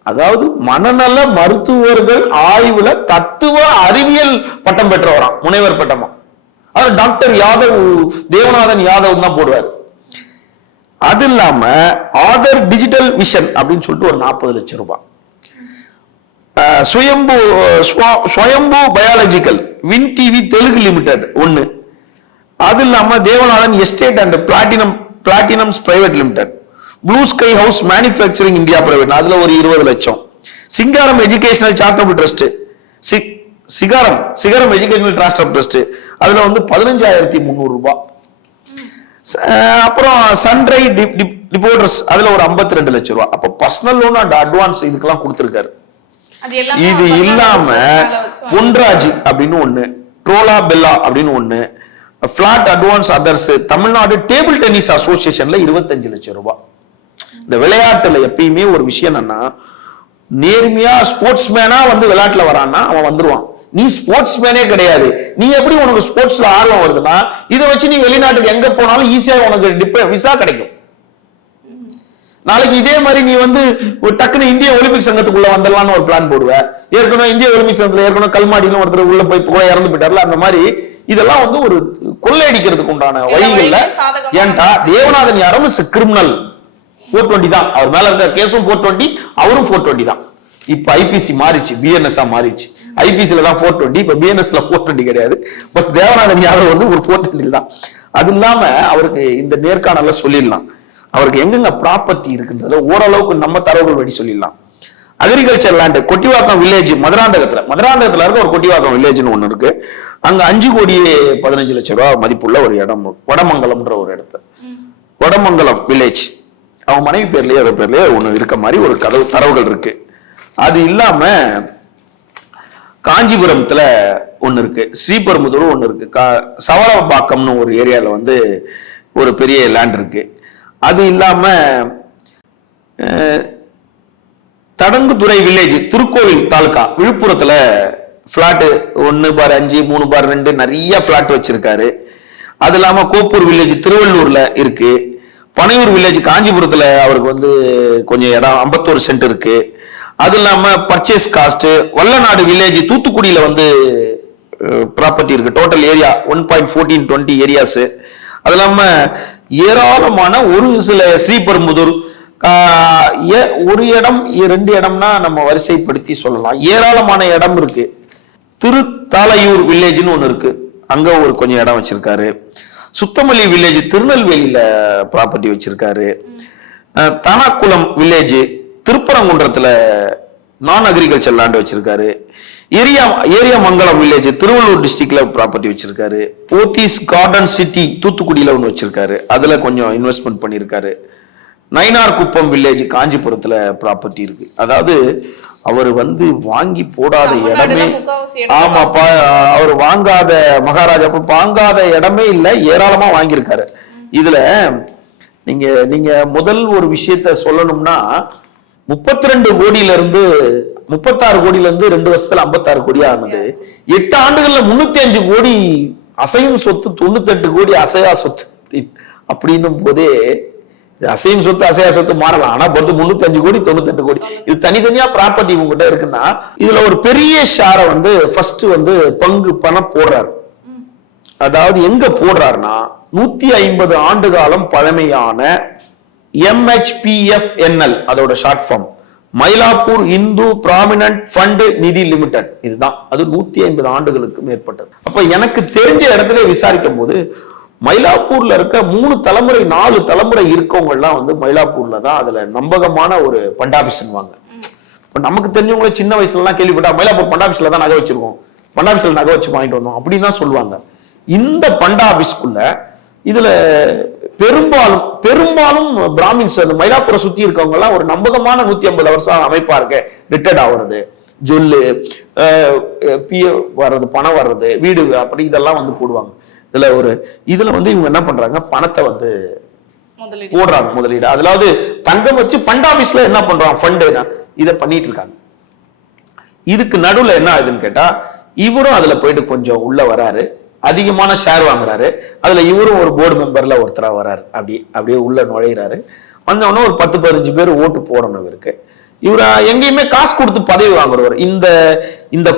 அதாவது மனநல மருத்துவர்கள் ஆய்வுல தத்துவ அறிவியல் பட்டம் பெற்றவராம், முனைவர் பட்டமா. அவர் டாக்டர் யாதவ், தேவநாதன் யாதவ் தான் போடுவார். அது இல்லாம ஆதர் டிஜிட்டல் விஷன் அப்படின்னு சொல்லிட்டு ஒரு 40 லட்சம் ரூபாய். Swayambhu biological, win TV Telugu limited 1. அது இல்லாம Devanathan estate and platinums private limited, blue sky house manufacturing India private அதுல ஒரு 20 லட்சம். Singaram educational charitable trust, Sigaram educational trust trust அதுல வந்து 15,300 ரூபாய். அப்புறம் சன்ரை டிபோட்டர்ஸ் அதுல ஒரு 52 லட்சம் ரூபாய். அப்ப பர்சனல் லோன் அண்ட் அட்வான்ஸ் இதுக்கெல்லாம் கொடுத்திருக்காரு. இது இல்லாம பொன்ராஜ் அப்படின்னு 1, ட்ரோலா பெல்லா அப்படின்னு 1, flat advance others, Tamil Nadu table tennis அசோசியேஷன்ல 25 லட்சம் ரூபாய். இந்த விளையாட்டுல எப்பயுமே ஒரு விஷயம் என்னன்னா, நேர்மையா ஸ்போர்ட்ஸ் மேனா வந்து விளையாட்டுல வரான்னா அவன் வந்துருவான். நீ ஸ்போர்ட்ஸ் மேனே கிடையாது, நீ எப்படி உனக்கு ஸ்போர்ட்ஸ்ல ஆர்வம் வருதுன்னா இதை வச்சு நீ வெளிநாட்டுக்கு எங்க போனாலும் ஈஸியா உனக்கு விசா கிடைக்கும். நாளைக்கு இதே மாதிரி நீ வந்து ஒரு டக்குனு இந்திய ஒலிம்பிக் சங்கத்துக்குள்ள வந்துடலாம்னு ஒரு பிளான் போடுவ. ஏற்கனவே இந்திய ஒலிம்பிக் சங்கத்துல ஏற்கனவே கல்மாடின்னு ஒருத்தர் உள்ள போய் இறந்து போயிட்டார்ல, அந்த மாதிரி இதெல்லாம் வந்து ஒரு கொள்ளையடிக்கிறதுக்கு உண்டான வழிகள்ல. ஏன்டா தேவநாதன் யாரும் கிரிமினல் 420 தான், அவர் மேல இருக்க கேஸும் 420, அவரும் 420 தான். இப்ப IPC மாறிச்சு, BNS மாறிச்சு. IPCல தான் 420, இப்ப BNSல 420 கிடையாது. பஸ் தேவநாதன் யாதவ் வந்து ஒரு 420 தான். அது இல்லாம அவருக்கு இந்த நேர்காணல சொல்லிடலாம், அவருக்கு எங்கெங்க ப்ராப்பர்ட்டி இருக்குன்றத ஓரளவுக்கு நம்ம தரவுகள் வழி சொல்லிடலாம். அக்ரிகல்ச்சர் லேண்ட், கொட்டிவாக்கம் வில்லேஜ் மதுராந்தகத்துல இருக்க ஒரு கொட்டிவாக்கம் வில்லேஜ்னு ஒண்ணு இருக்கு. அங்க 5,15 லட்சம் ரூபாய் மதிப்புள்ள ஒரு இடம், வடமங்கலம்ன்ற ஒரு இடத்த, வடமங்கலம் வில்லேஜ் அவங்க மனைவி பேர்லயே அதே பேர்லயே ஒண்ணு இருக்க மாதிரி ஒரு தரவுகள் இருக்கு. அது இல்லாம காஞ்சிபுரத்துல ஒண்ணு இருக்கு, ஸ்ரீபெரும்புதூர் ஒண்ணு இருக்கு, சவரபாக்கம்னு ஒரு ஏரியால வந்து ஒரு பெரிய லேண்ட் இருக்கு. அது இல்லாம தடங்குதுறை வில்லேஜ், திருக்கோவில் தாலுகா, விழுப்புரத்துல பிளாட் 1/5, 3/2 நிறைய பிளாட் வச்சிருக்காரு. அது இல்லாம கோப்பூர் வில்லேஜ் திருவள்ளூர்ல இருக்கு. பனையூர் வில்லேஜ் காஞ்சிபுரத்துல அவருக்கு வந்து கொஞ்சம் இடம் 51 சென்ட் இருக்கு. அது இல்லாம பர்ச்சேஸ் காஸ்ட் வல்லநாடு வில்லேஜ் தூத்துக்குடியில வந்து ப்ராப்பர்ட்டி இருக்கு. Total area 1.1420 areas. அது இல்லாம ஏராளமான ஒரு சில ஸ்ரீபெரும்புதூர் ஒரு இடம் 2 இடம்னா நம்ம வரிசைப்படுத்தி சொல்லலாம். ஏராளமான இடம் இருக்கு. திருத்தாலையூர் வில்லேஜ்னு ஒண்ணு இருக்கு, அங்க ஒரு கொஞ்சம் இடம் வச்சிருக்காரு. சுத்தமல்லி வில்லேஜ் திருநெல்வேலியில ப்ராப்பர்ட்டி வச்சிருக்காரு. தானாக்குளம் வில்லேஜ் திருப்பரங்குன்றத்துல நான் அக்ரிகல்ச்சர் லேண்ட் வச்சிருக்காரு. ஏரியா மங்கலம் வில்லேஜ் திருவள்ளூர் டிஸ்ட்ரிக்ட்ல ப்ராப்பர்ட்டி வச்சிருக்காரு. போத்தீஸ் கார்டன் சிட்டி தூத்துக்குடியில ஒன்று வச்சிருக்காரு, அதுல கொஞ்சம் இன்வெஸ்ட்மெண்ட் பண்ணியிருக்காரு. நயினார் குப்பம் வில்லேஜ் காஞ்சிபுரத்துல ப்ராப்பர்ட்டி இருக்கு. அதாவது அவர் வந்து வாங்கி போடாத இடமே, ஆமாப்பா, அவர் வாங்காத மகாராஜா வாங்காத இடமே இல்லை, ஏராளமா வாங்கியிருக்காரு. இதுல நீங்க முதல் ஒரு விஷயத்த சொல்லணும்னா 32 கோடியில இருந்து 36 கோடியில இருந்து 2 வருஷத்துல 56 கோடி ஆனது. 8 ஆண்டுகள்ல 305 கோடி அசையும் சொத்து, 98 கோடி அசையா சொத்து அப்படின்னும் போதே, அசையும் சொத்து அசையா சொத்து மாறலாம், ஆனா 305 கோடி 98 கோடி இது தனித்தனியா ப்ராப்பர்ட்டி உங்ககிட்ட இருக்குன்னா இதுல ஒரு பெரிய ஷேரை வந்து ஃபர்ஸ்ட் வந்து பங்கு பணம் போடுறாரு. அதாவது எங்க போடுறாருன்னா 150 ஆண்டு காலம் பழமையான MHPFNL, அதோட short form Mylapore Hindu permanent fund Nidhi limited, இதுதான். அது 150 ஆண்டுகளுக்கு மேற்பட்டது. அப்ப எனக்கு தெரிஞ்ச இடத்துல விசாரிக்கும் போது மயிலாப்பூர்ல இருக்க 3 தலைமுறை 4 தலைமுறை இருக்கவங்க எல்லாம் வந்து மயிலாப்பூர்ல தான் அதுல நம்பகமான ஒரு பண்டாபிஷன் வாங்க. இப்ப நமக்கு தெரிஞ்சவங்களே சின்ன வயசுல எல்லாம் கேள்விப்பட்டா மயிலாப்பூர் பண்டாபிஸ்ல தான் நகை வச்சிருக்கோம், பண்டாபிஸ்ல நகை வச்சு வாங்கிட்டு வந்தோம் அப்படின்னு தான் சொல்லுவாங்க. இந்த பண்டாபிஸ்குள்ள இதுல பெரும்பாலும் பிராமின்ஸ், அந்த மயிலாப்பூரை சுத்தி இருக்கவங்க எல்லாம் ஒரு நம்பகமான 150 வருஷம் அமைப்பா இருக்க, ரிட்டையர்ட் ஆகுறது, ஜொல்லு வர்றது, பணம் வர்றது, வீடு, அப்படி இதெல்லாம் வந்து போடுவாங்க. இதுல வந்து இவங்க என்ன பண்றாங்க, பணத்தை வந்து போடுறாங்க முதலீடு. அதாவது தங்கம் வச்சு பண்டாபிஸ்ல என்ன பண்றாங்க, ஃபண்ட் இதை பண்ணிட்டு இருக்காங்க. இதுக்கு நடுவுல என்ன ஆகுதுன்னு கேட்டா, இவரும் அதுல போயிட்டு கொஞ்சம் உள்ள வராரு, அதிகமான ஷேர் வாங்குறாரு. அதுல இவரும் ஒரு போர்டு மெம்பர்ல ஒருத்தரா வராரு, அப்படியே உள்ள நுழையிறாரு. வந்தவொடனே ஒரு 10-15 பேர் ஓட்டு போடணும் இருக்கு. இவர எங்கேயுமே காசு கொடுத்து பதவி வாங்குறவர். இந்த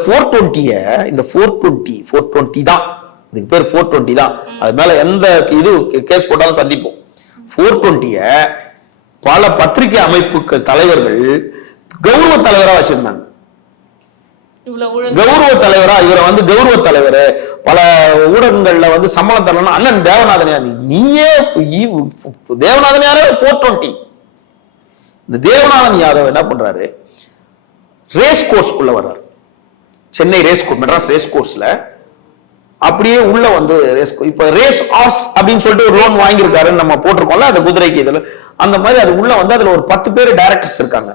420 தான், இதுக்கு பேர் 420 தான். அது மேல எந்த இது கேஸ் போட்டாலும் சந்திப்போம். 420 பல பத்திரிகை அமைப்புகள் தலைவர்கள் கௌரவ தலைவரா வச்சிருந்தாங்க. கௌரவ தலைவரா இவரை வந்து கௌரவ தலைவர், பல ஊடகங்கள்ல வந்து சம்பளம் தரணும். அண்ணன் தேவநாதன் யார், நீயே தேவநாதன் யாரு 420. இந்த தேவநாதன் யாதவ் என்ன பண்றாரு, ரேஸ் கோர்ஸ்க்குள்ள வர்றாரு. Chennai race course, Madras race கோர்ஸ்ல அப்படியே உள்ள வந்து இப்ப ரேஸ் ஆர்ஸ் அப்படின்னு சொல்லிட்டு ஒரு லோன் வாங்கியிருக்காருன்னு நம்ம போட்டிருக்கோம்ல, அந்த குதிரைக்கு இதுல அந்த மாதிரி அது உள்ள வந்து அதுல ஒரு 10 பேர் டைரக்டர்ஸ் இருக்காங்க.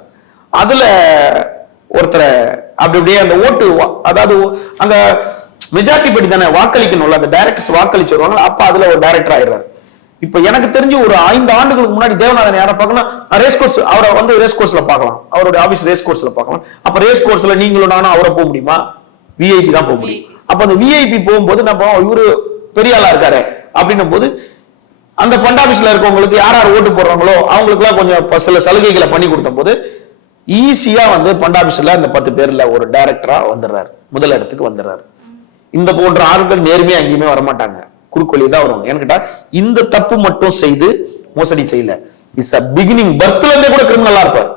அதுல ஒருத்தரை அப்படியே அந்த ஓட்டு, அதாவது அங்க மெஜாரிட்டி படி தானே வாக்களிக்கணும்ல, அந்த டைரக்டர்ஸ் வாக்களிச்சு வருவாங்க. அப்ப அதுல ஒரு டைரக்டர் ஆயிடுறாரு. இப்ப எனக்கு தெரிஞ்சு ஒரு 5 ஆண்டுகளுக்கு முன்னாடி தேவநாதன் யாரை பார்க்கணும், ரேஸ் கோர்ஸ், அவரை வந்து ரேஸ் கோர்ஸ்ல பார்க்கலாம், அவருடைய ஆபீஸ் ரேஸ் கோர்ஸ்ல பார்க்கலாம். அப்ப ரேஸ் கோர்ஸ்ல நீங்களும் நானும் அவரை போக முடியுமா, விஐபி தான் போக முடியும். அப்ப அந்த விஐபி போகும்போது நம்ம இவரு பெரிய ஆளா இருக்காரு அப்படின்னும் போது அந்த பண்டாபிஸ்ல இருக்கவங்களுக்கு யார் யார் ஓட்டு போடுறாங்களோ அவங்களுக்கு எல்லாம் கொஞ்சம் சில சலுகைகளை பண்ணி கொடுத்த போது ஈஸியா வந்து பண்டாபிஸ்ல அந்த 10 பேர்ல ஒரு டைரக்டரா வந்துடுறாரு, முதல் இடத்துக்கு வந்துடுறாரு. இந்த போன்ற ஆட்கள் நேர்மையா எங்கேயுமே வரமாட்டாங்க, குறுக்கொழி தான் வருவாங்க. ஏன்னு கேட்டா இந்த தப்பு மட்டும் செய்து மோசடி செய்யல, இட்ஸ் அ பிகினிங், பர்த்ல இருந்தே கூட கிரிமினலா இருப்பார்,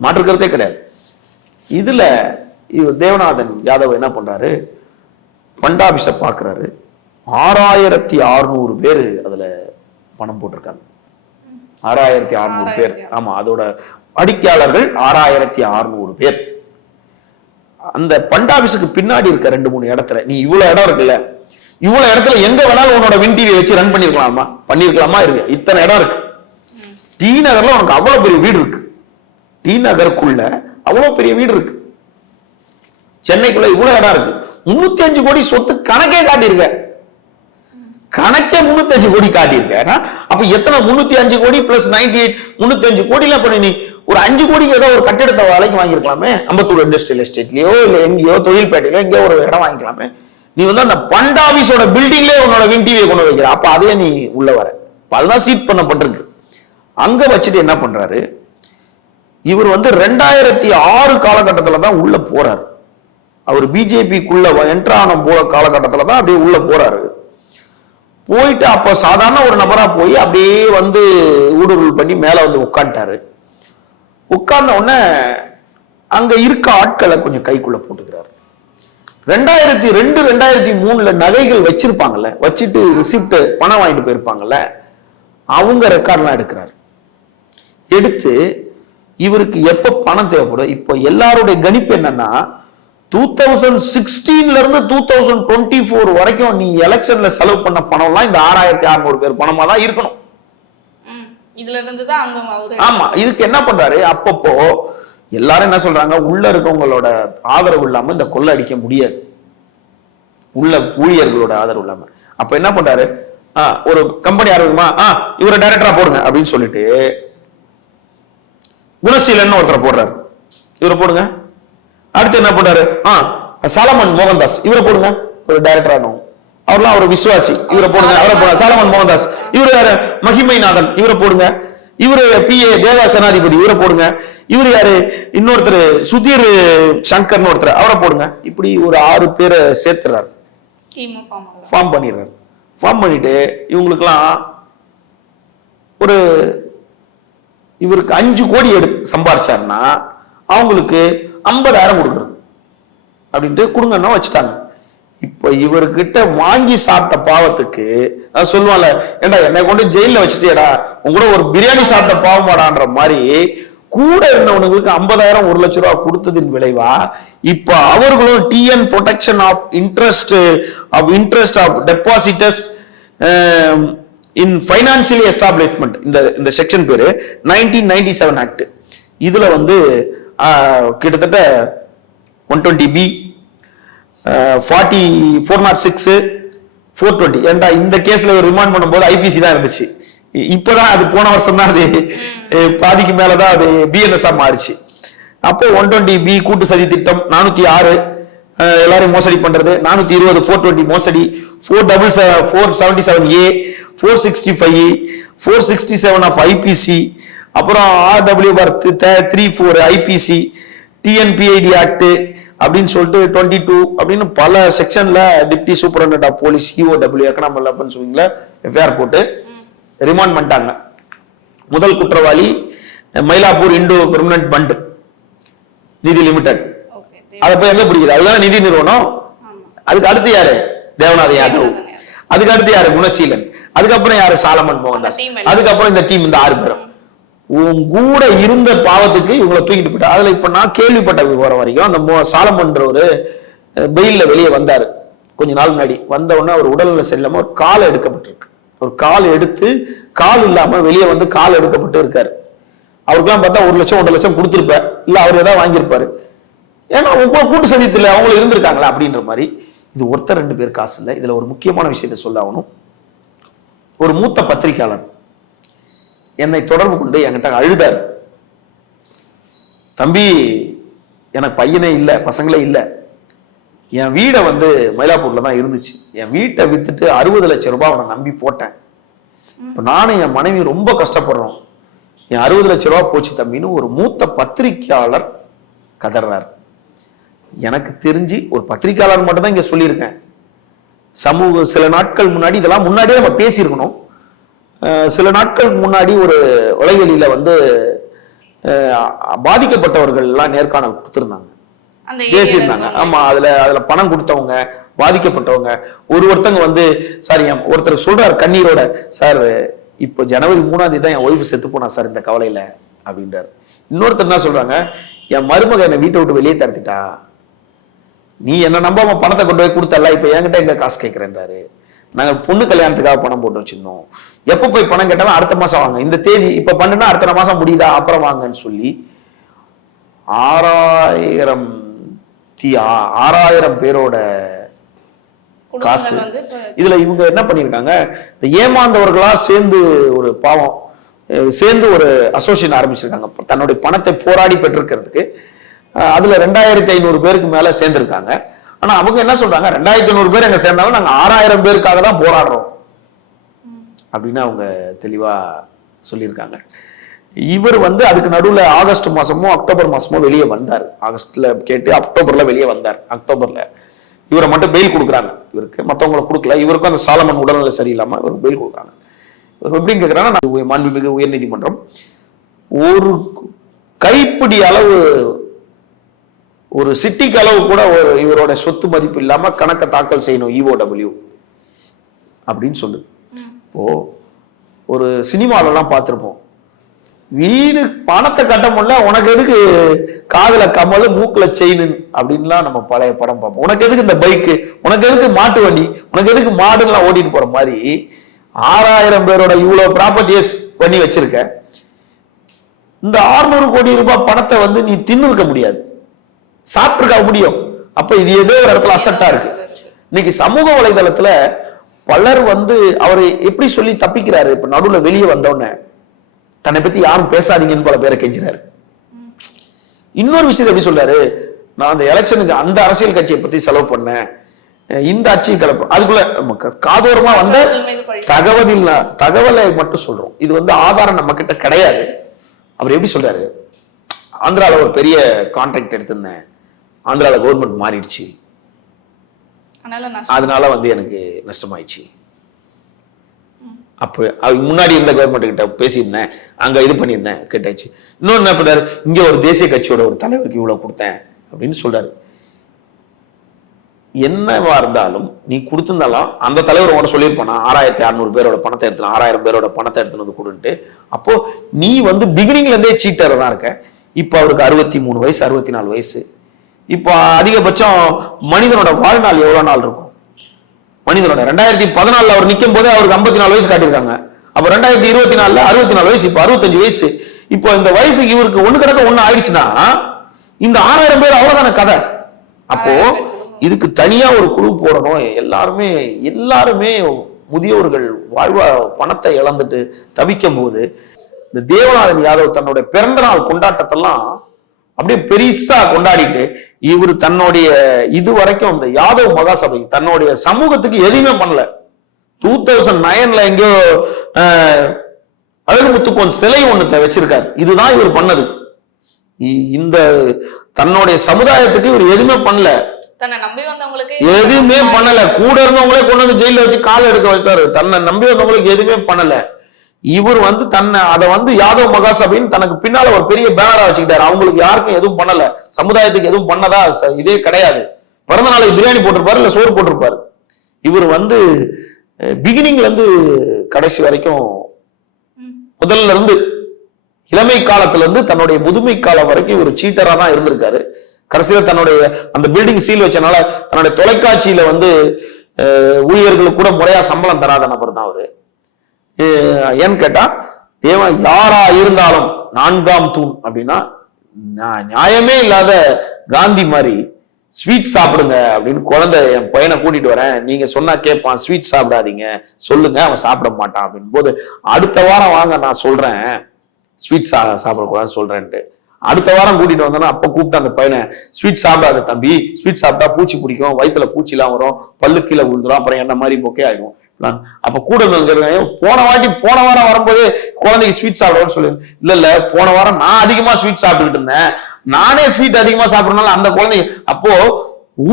மாற்றுக்கிறதே கிடையாது. இதுல தேவநாதன் யாதவ் என்ன பண்றாரு, பண்டாபிஸ பாக்குறாரு. 6600 பேர் அதுல பணம் போட்டிருக்காங்க. 6600 பேர். ஆமா, அதோட அடிக்கையாளர்கள் 6600 பேர். அந்த பண்டாபிஸுக்கு பின்னாடி இருக்க 2-3 இடத்துல நீ இவ்வளவு இடம் இருக்குல்ல, இவ்வளவு இடத்துல எங்க வேணாலும் உன்னோட வின் டிவி வச்சு ரன் பண்ணிருக்கலாமா இருக்கு. இத்தனை இடம் இருக்கு. டி நகர்ல உனக்கு அவ்வளவு பெரிய வீடு இருக்கு, டி நகருக்குள்ள அவ்வளவு பெரிய வீடு இருக்கு. சென்னைக்குள்ள இவ்வளவு இடம் இருக்கு. 305 கோடி சொத்து கணக்கே காட்டியிருக்க, கணக்கே 305 கோடி காட்டியிருக்க. அப்ப எத்தனை 305 கோடி பிளஸ் 98 305 கோடியில பண்ணி நீ ஒரு 5 கோடிக்கு ஏதோ ஒரு கட்டிடத்தை விலைக்கு வாங்கிருக்கலாமே. அம்பத்தூர் இண்டஸ்ட்ரியல் எஸ்டேட்லயோ இல்ல எங்கேயோ தொழில்பேட்டையிலோ எங்கேயோ ஒரு இடம் வாங்கிக்கலாமே. நீ வந்து அந்த பண்டாபிஸோட பில்டிங்லேயே உன்னோட வின் டிவியை கொண்டு வைக்கிற. அப்ப அதே நீ உள்ள வர அதுதான் சீட் பண்ணப்பட்டிருக்கு. அங்க வச்சுட்டு என்ன பண்றாரு, இவர் வந்து 2006 காலகட்டத்துல தான் உள்ள போறாரு. அவர் பிஜேபிக்குள்ள என்ட்ரான காலகட்டத்துல தான் அப்படியே உள்ள போறாரு. போயிட்டு அப்ப சாதாரண ஒரு நபரா போய் அப்படியே வந்து ஊடுருவல் பண்ணி மேல வந்து உட்காந்துட்டாரு. உட்கார்ந்த உடனே அங்க இருக்க ஆட்களை கொஞ்சம் கைக்குள்ள போட்டுக்கிறாரு. 2002 2003 நகைகள் வச்சிருப்பாங்கல்ல, வச்சுட்டு ரிசிப்ட் பணம் வாங்கிட்டு போயிருப்பாங்கல்ல, அவங்க ரெக்கார்ட்லாம் எடுக்கிறாரு. எடுத்து இவருக்கு எப்ப பணம் தேவைப்படும், இப்போ எல்லாருடைய கணிப்பு என்னன்னா 2016 இருந்து 2024 வரைக்கும் நீ எலெக்ஷன்ல செலவு பண்ண பணம்லாம் இந்த 6600 பேர் பணமா தான் இருக்கணும். இதுல இருந்து தான் அங்க ஆமா. இதுக்கு என்ன பண்றாரு, அப்பப்போ எல்லாரும் என்ன சொல்றாங்க, உள்ள இருக்கவங்களோட ஆதரவு இல்லாம இந்த கொள்ளை அடிக்க முடியாது, உள்ள ஊழியர்களோட ஆதரவு இல்லாம. அப்ப என்ன பண்றாரு, ஒரு கம்பெனி ஆரம்பிக்குமா, இவரை டைரக்டரா போடுங்க அப்படின்னு சொல்லிட்டு குணசீலன் ஒருத்தரை போடுறாரு, இவரை போடுங்க. அடுத்து என்ன பண்றாரு, சாலமன் மோகன்தாஸ் இவரை போடுங்க ஒரு டைரக்டர் ஆகணும், அவர்லாம் ஒரு விசுவாசி, இவரை போடுங்க, அவரை போடுங்க. சாலமன் மோகன்தாஸ். இவரு யாரு, மகிமைநாதன், இவரை போடுங்க. இவரு PA தேவா சேனாதிபதி, இவரை போடுங்க. இவரு யாரு, இன்னொருத்தர் சுதீர் சங்கர்னு ஒருத்தர், அவரை போடுங்க. இப்படி ஒரு 6 பேரை சேர்த்துறாரு, ஃபார்ம் பண்ணிடுறாரு. ஃபார்ம் பண்ணிட்டு இவங்களுக்கெல்லாம் ஒரு இவருக்கு 5 கோடி சம்பாரிச்சாருன்னா அவங்களுக்கு 50,000 கொடுக்குறது அப்படின்ட்டு கொடுங்கன்னா வச்சுட்டாங்க. இப்ப இவர்கிட்ட வாங்கி சாப்பிட்ட பாவத்துக்கு சொல்லுவாங்கல்ல, ஏண்டா என்னை கொண்டு ஜெயில வச்சுட்டேடா, உங்க கூட ஒரு பிரியாணி சாப்பிட்ட பாவமாடான்ற மாதிரி கூட இருந்தவனுங்களுக்கு 50,000 1 லட்சம் ரூபாய் கொடுத்ததின் விளைவா இப்ப அவர்களும் TN protection of interest of depositors in financial establishment, இந்த செக்ஷன் பேரு 1997 ஆக்ட். இதுல வந்து கிட்டத்தட்ட 120B 406 420. ஏன்டா இந்த கேஸ்ல ரிமாண்ட் பண்ணும்போது IPC தான் இருந்துச்சு, இப்பதான் அது போன வருஷம் தான் அது பாதிக்கு மேலதான் அது BNS மாறிச்சு. அப்போ 120B கூட்டு சதி திட்டம் 406 எல்லாரும் மோசடி பண்றது, 420 420 மோசடி, 477A 465 467 ஆஃப் IPC, அப்புறம் RW34 IPC, TNPID ஆக்ட் அப்படின்னு சொல்லிட்டு 22 அப்படின்னு பல செக்ஷன்ல deputy superintendent of police EOW economic offence விங்ல FIR போட்டு ரிமாண்ட் பண்ணிட்டாங்க. முதல் குற்றவாளி Mylapore Indo permanent fund Nidhi limited. அதை போய் எங்க பிடிக்குது, அதுதான் நிதி நிறுவனம். அதுக்கு அடுத்து யாரு, தேவநாத யாதவ். அதுக்கு அடுத்து யாரு, குணசீலன். அதுக்கப்புறம் யாரு, சாலமன் மோகன்தாஸ். அதுக்கப்புறம் இந்த டீம், இந்த 6 பேரும் உன் கூட இருந்த பாவத்துக்கு இவங்களை தூக்கிட்டு போயிட்டா. அதுல இப்ப நான் கேள்விப்பட்ட விவரம் வரைக்கும் அந்த சாலமன்றவரு பெயில்ல வெளியே வந்தாரு கொஞ்ச நாள் முன்னாடி. வந்த உடனே அவர் உடல்நிலை சரியில்லாம ஒரு கால் எடுக்கப்பட்டிருக்கு. ஒரு கால் எடுத்து கால் இல்லாம வெளியே வந்து கால் எடுக்கப்பட்டு இருக்காரு. அவருக்கெல்லாம் பார்த்தா 1 லட்சம் 1.5 லட்சம் கொடுத்துருப்பார், இல்ல அவர் ஏதாவது வாங்கியிருப்பாரு. ஏன்னா உங்க கூட்டு சதித்துல அவங்களும் இருந்திருக்காங்களா அப்படின்ற மாதிரி. இது ஒருத்தர் 2 பேர் காசு இல்லை. இதுல ஒரு முக்கியமான விஷயத்தை சொல்ல ஆகணும். ஒரு மூத்த பத்திரிகையாளர் என்னை தொடர்பு கொண்டு என்கிட்ட அழுதார். தம்பி, எனக்கு பையனே இல்லை, பசங்களே இல்லை, என் வீடை வந்து மயிலாப்பூர்ல தான் இருந்துச்சு, என் வீட்டை வித்துட்டு 60 லட்சம் ரூபாய் அவனை நம்பி போட்டேன். இப்ப நானும் என் மனைவி ரொம்ப கஷ்டப்படுறோம், என் 60 லட்சம் ரூபாய் போச்சு தம்பின்னு ஒரு மூத்த பத்திரிகையாளர் கதறார். எனக்கு தெரிஞ்சு ஒரு பத்திரிகையாளர் மட்டும் தான் இங்க சொல்லியிருக்கேன். சில நாட்கள் முன்னாடி, இதெல்லாம் முன்னாடியே நம்ம பேசியிருக்கணும், சில நாட்களுக்கு முன்னாடி ஒரு உலகெளியில வந்து பாதிக்கப்பட்டவர்கள் எல்லாம் நேர்காணல் கொடுத்திருந்தாங்க, பேசியிருந்தாங்க. ஆமா, அதுல பணம் கொடுத்தவங்க, பாதிக்கப்பட்டவங்க ஒருத்தங்க வந்து சார், ஒருத்தர் சொல்றாரு கண்ணீரோட, சார் இப்போ ஜனவரி 3ஆம் தேதி தான் என் ஒய்ஃப் செத்து போனா சார் இந்த கவலையில அப்படின்றாரு. இன்னொருத்தர் என்ன சொல்றாங்க, என் மருமக என்னை வீட்டை விட்டு வெளியே தரத்திட்டா, நீ என்ன நம்பாம பணத்தை கொண்டு போய் கொடுத்தல, இப்ப என்கிட்ட எங்க காசு கேட்கிறேன்றாரு. நாங்க பொண்ணு கல்யாணத்துக்காக பணம் போட்டு வச்சிருந்தோம், எப்ப போய் பணம் கேட்டாலும் அடுத்த மாசம் வாங்க, இந்த தேதி இப்ப பண்ணுனா அடுத்த மாசம் முடியுதா அப்புறம் வாங்கன்னு சொல்லி 6000 பேரோட காசு. இதுல இவங்க என்ன பண்ணிருக்காங்க, இந்த ஏமாந்தவர்களா சேர்ந்து ஒரு பாவம் சேர்ந்து ஒரு அசோசியேஷன் ஆரம்பிச்சிருக்காங்க தன்னுடைய பணத்தை போராடி பெற்றிருக்கிறதுக்கு. அதுல 2500 பேருக்கு மேல சேர்ந்திருக்காங்க. ஆனா அவங்க என்ன சொல்றாங்க, 2500 பேர் எங்க சேர்ந்தாலும் நாங்க 6000 பேருக்காக தான் போராடுறோம் அப்படின்னு அவங்க தெளிவா சொல்லியிருக்காங்க. இவர் வந்து அதுக்கு நடுவில் ஆகஸ்ட் மாசமோ அக்டோபர் மாசமோ வெளியே வந்தார். ஆகஸ்ட்ல கேட்டு அக்டோபர்ல வெளியே வந்தார். அக்டோபர்ல இவரை மட்டும் பெயில் கொடுக்குறாங்க. இவருக்கு மற்றவங்களை கொடுக்கல. இவருக்கும் அந்த சாலமன் உடல்நிலை சரியில்லாம இவருக்கு பெயில் கொடுக்குறாங்க. இவர் எப்படின்னு கேட்கிறாங்கன்னா, மாண்புமிகு உயர்நீதிமன்றம் ஒரு கைப்பிடி அளவு, ஒரு சிட்டிக்கு அளவு கூட இவரோட சொத்து மதிப்பு இல்லாம கணக்கை தாக்கல் செய்யணும் EOW அப்படின்னு சொல்லுது. இப்போ ஒரு சினிமாலெல்லாம் பார்த்துருப்போம், வீடு பணத்தை கட்ட முடியல, உனக்கு எதுக்கு காதுல கமல் மூக்குல செயின் அப்படின்லாம் நம்ம பழைய படம் பார்ப்போம். உனக்கு எதுக்கு இந்த பைக்கு, உனக்கு எதுக்கு மாட்டு வண்டி, உனக்கு எதுக்கு மாடுலாம் ஓட்டிட்டு போற மாதிரி 6000 பேரோட இவ்வளவு ப்ராப்பர்ட்டிஸ் பண்ணி வச்சிருக்க. இந்த 600 கோடி ரூபாய் பணத்தை வந்து நீ தின்னு இருக்க முடியாது, சாப்பிட்டுருக்க முடியும். அப்ப இது ஏதோ ஒரு இடத்துல அசட்டா இருக்கு. இன்னைக்கு சமூக வலைதளத்துல பலர் வந்து அவரை எப்படி சொல்லி தப்பிக்கிறாரு. இப்ப நடுவுல வெளியே வந்தோடனே தன்னை பத்தி யாரும் பேசாதீங்கன்னு பல பேரை கெஞ்சிறாரு. இன்னொரு விஷயத்தை எப்படி சொல்றாரு, நான் அந்த எலெக்ஷனுக்கு அந்த அரசியல் கட்சியை பத்தி செலவு பண்ணேன், இந்த ஆட்சியை கலப்பு, அதுக்குள்ள காதோரமா வந்த தகவலை மட்டும் சொல்றோம். இது வந்து ஆதாரம் நம்ம கிட்ட கிடையாது. அவர் எப்படி சொல்றாரு, ஆந்திரால ஒரு பெரிய கான்ட்ராக்ட் எடுத்திருந்தேன், ஆந்திரால கவர்மெண்ட் மாறிடுச்சு, அதனால வந்து எனக்கு நஷ்டமாயிடுச்சு. அப்ப முன்னாடி இருந்த கவர்மெண்ட் கிட்ட பேசியிருந்தேன், அங்க இது பண்ணியிருந்தேன், கேட்டாச்சு. இன்னொன்னு என்ன பண்ணாரு, இங்க ஒரு தேசிய கட்சியோட ஒரு தலைவருக்கு இவ்வளவு கொடுத்தேன் அப்படின்னு சொல்றாரு. என்னவா இருந்தாலும் நீ கொடுத்திருந்தாலும் அந்த தலைவர் உன சொல்லியிருப்பானா 6600 பேரோட பணத்தை எடுத்து 6000 பேரோட பணத்தை எடுத்துன்னு வந்து கொடுன்ட்டு. அப்போ நீ வந்து பிகினிங்ல இருந்தே சீட்டர் தான் இருக்க. இப்ப அவருக்கு 63 வயசு 64 வயசு. இப்போ அதிகபட்சம் மனிதனோட வாழ்நாள் எவ்வளவு நாள் இருக்கும்? மனிதனோட 2014 அவர் நிற்கும் போதே அவருக்கு 54 வயசு காட்டியிருக்காங்க. அப்ப 2024 64 வயசு, இப்ப 65 வயசு. இப்போ இந்த வயசுக்கு இவருக்கு ஒண்ணு கிடக்க ஒண்ணு ஆயிடுச்சுன்னா இந்த 6000 பேர் அவ்வளவுதான கதை. அப்போ இதுக்கு தனியா ஒரு குழு போடணும். எல்லாருமே முதியோர்கள் வாழ்வா பணத்தை இழந்துட்டு தவிக்கும் போது இந்த தேவநாதன் யாதவ் தன்னுடைய பிறந்த நாள் கொண்டாட்டத்தெல்லாம் அப்படியே பெரிசா கொண்டாடிட்டு இவர் தன்னுடைய இது வரைக்கும் இந்த யாதவ் மகாசபை தன்னுடைய சமூகத்துக்கு எதுவுமே பண்ணல. 2009 எங்கேயோ அழகுமுத்துக்கோன் சிலை ஒண்ணு வச்சிருக்காரு. இதுதான் இவர் பண்ணது. இந்த தன்னுடைய சமுதாயத்துக்கு இவர் எதுவுமே பண்ணல, எதுவுமே பண்ணல. கூட இருந்தவங்களே கொண்டு வந்து ஜெயில வச்சு காலை எடுக்க வைத்தாரு. தன்னை நம்பி வந்தவங்களுக்கு எதுவுமே பண்ணல. இவர் வந்து தன்னை அதை வந்து யாதவ் மகாசபைன்னு தனக்கு பின்னால ஒரு பெரிய பேனரா வச்சுக்கிட்டாரு. அவங்களுக்கு யாருக்கும் எதுவும் பண்ணல, சமுதாயத்துக்கு எதுவும் பண்ணதா இதே கிடையாது. பிறந்த நாளைக்கு பிரியாணி போட்டிருப்பாரு, இல்ல சோறு போட்டிருப்பாரு. இவர் வந்து பிகினிங்ல இருந்து கடைசி வரைக்கும், முதல்ல இருந்து இளமை காலத்துல இருந்து தன்னுடைய முதுமை காலம் வரைக்கும் ஒரு சீட்டரா தான் இருந்திருக்காரு. கடைசியில தன்னுடைய அந்த பில்டிங் சீல் வச்சனால தன்னுடைய தொலைக்காட்சியில வந்து ஊழியர்களுக்கு கூட முறையா சம்பளம் தராத நபர் தான் அவரு. ஏன்னு கேட்டா, தேவன் யாரா இருந்தாலும் 4ஆம் தூண் அப்படின்னா நியாயமே இல்லாத காந்தி மாதிரி ஸ்வீட் சாப்பிடுங்க அப்படின்னு குழந்தை என் பையனை கூட்டிட்டு வரேன், நீங்க சொன்னா கேட்பான், ஸ்வீட் சாப்பிடாதீங்க சொல்லுங்க, அவன் சாப்பிட மாட்டான் அப்படின்னு போது அடுத்த வாரம் வாங்க நான் சொல்றேன் ஸ்வீட் சாப்பிடக்கூடாதுன்னு சொல்றேன்ட்டு அடுத்த வாரம் கூட்டிட்டு வந்தோன்னா அப்ப கூப்பிட்டு அந்த பையனை, ஸ்வீட் சாப்பிடாத தம்பி, ஸ்வீட் சாப்பிட்டா பூச்சி பிடிக்கும், வயிற்றுல பூச்சி எல்லாம் வரும், பல்லு கீழே விழுந்துடும், அப்புறம் என்ன மாதிரி பொக்கே ஆயிடும். அப்ப கூட போன வாரம் வரும்போது குழந்தைக்கு ஸ்வீட் சாப்பிடுவோம்னு சொல்லு. இல்ல போன வாரம் நான் அதிகமா ஸ்வீட் சாப்பிட்டுக்கிட்டு இருந்தேன், நானே ஸ்வீட் அதிகமா சாப்பிடறதுனால அந்த குழந்தைங்க. அப்போ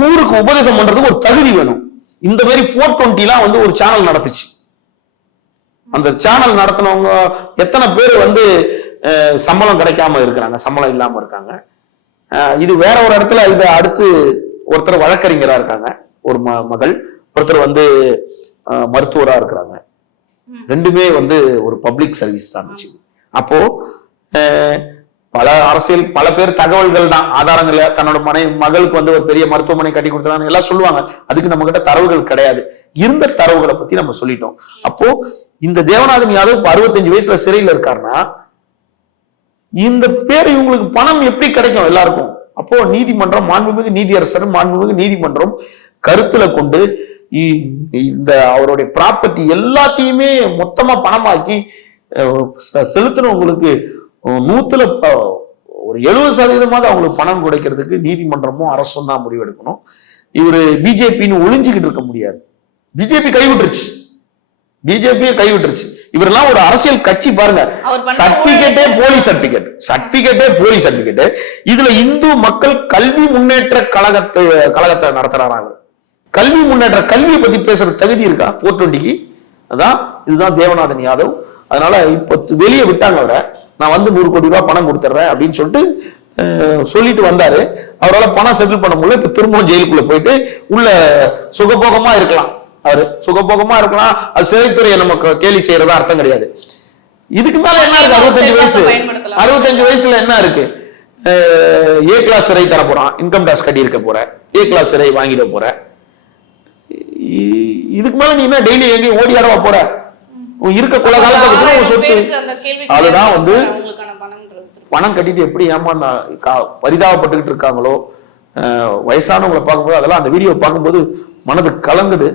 ஊருக்கு உபதேசம் பண்றதுக்கு ஒரு தகுதி வேணும். இந்த மாதிரி 420 எல்லாம் வந்து ஒரு சேனல் நடத்துச்சு. அந்த சேனல் நடத்தினவங்க எத்தனை பேர் வந்து சம்பளம் கிடைக்காம இருக்கிறாங்க, சம்பளம் இல்லாம இருக்காங்க. இது வேற ஒரு இடத்துல இது அடுத்து ஒருத்தர் வழக்கறிஞரா இருக்காங்க, ஒரு மகள், ஒருத்தர் வந்து மருத்துவரா இருக்கிறாங்க. ரெண்டுமே வந்து ஒரு பப்ளிக் சர்வீஸ் ஆச்சு. அப்போ பல அரசியல் பல பேர் தகவல்கள் தான் ஆதாரங்கள், தன்னோட மகளுக்கு வந்து ஒரு பெரிய மருத்துவமனை கட்டி கொடுத்தாங்க எல்லாம் சொல்லுவாங்க. அதுக்கு நம்ம கிட்ட தரவுகள் கிடையாது. இருந்த தரவுகளை பத்தி நம்ம சொல்லிட்டோம். அப்போ இந்த தேவநாதன் யாதவ் இப்ப 65 வயசுல சிறையில் இருக்காருன்னா இந்த பேர் இவங்களுக்கு பணம் எப்படி கிடைக்கும் எல்லாருக்கும்? அப்போ நீதிமன்றம், மாண்புமிகு நீதியரசர், மாண்புமிகு நீதிமன்றம் கருத்துல கொண்டு இந்த அவருடைய ப்ராப்பர்ட்டி எல்லாத்தையுமே மொத்தமா பணமாக்கி செலுத்தினவங்களுக்கு 100ல ஒரு 70% அவங்களுக்கு பணம் கிடைக்கிறதுக்கு நீதிமன்றமும் அரசும் தான் முடிவெடுக்கணும். இவரு பிஜேபின்னு ஒளிஞ்சுக்கிட்டு இருக்க முடியாது. பிஜேபி கைவிட்டுருச்சு. பிஜேபியை கைவிட்டுருச்சு. இவரெல்லாம் ஒரு அரசியல் கட்சி பாருங்க, அவர் பண்ண சர்டிபிகேட்டே போலி சர்டிபிகேட். இதுல இந்து மக்கள் கல்வி முன்னேற்ற கழகத்தை நடத்துறாரா அவர்? கல்வி முன்னேற்ற, கல்வியை பத்தி பேசுற தகுதி இருக்கா 420க்கு? அதான் இதுதான் தேவநாதன் யாதவ். அதனால இப்ப வெளியே விட்டாங்க அவரை, நான் வந்து 100 கோடி ரூபாய் பணம் கொடுத்துறேன் அப்படின்னு சொல்லிட்டு வந்தாரு. அவரால் பணம் செட்டில் பண்ண முடியல. இப்ப திரும்பவும் ஜெயிலுக்குள்ள போயிட்டு உள்ள சுகபோகமா இருக்கலாம். அவரு சுகபோகமா இருக்கலாம். அது சிறைத்துறையை நமக்கு கேலி செய்யறதா அர்த்தம் கிடையாது. இதுக்கு மேல என்ன இருக்கு? 65 வயசுல என்ன இருக்கு? ஏ கிளாஸ் சிறை தர போறான், இன்கம் டாக்ஸ் கட்டி இருக்க போற, ஏ கிளாஸ் சிறை வாங்கிட போற. இதுக்கு மேல நீ என்ன டெய்லி எங்கேயும் ஓடி ஆடவா போற? இருக்க கொலை காலத்துக்கு சொத்து. அதுதான் வந்து பணம் கட்டிட்டு எப்படி ஏமாந்தா பரிதாபப்பட்டுக்கிட்டு இருக்காங்களோ. வயசானவங்களை பார்க்கும்போது அதெல்லாம் அந்த வீடியோ பார்க்கும்போது மனது கலங்குது.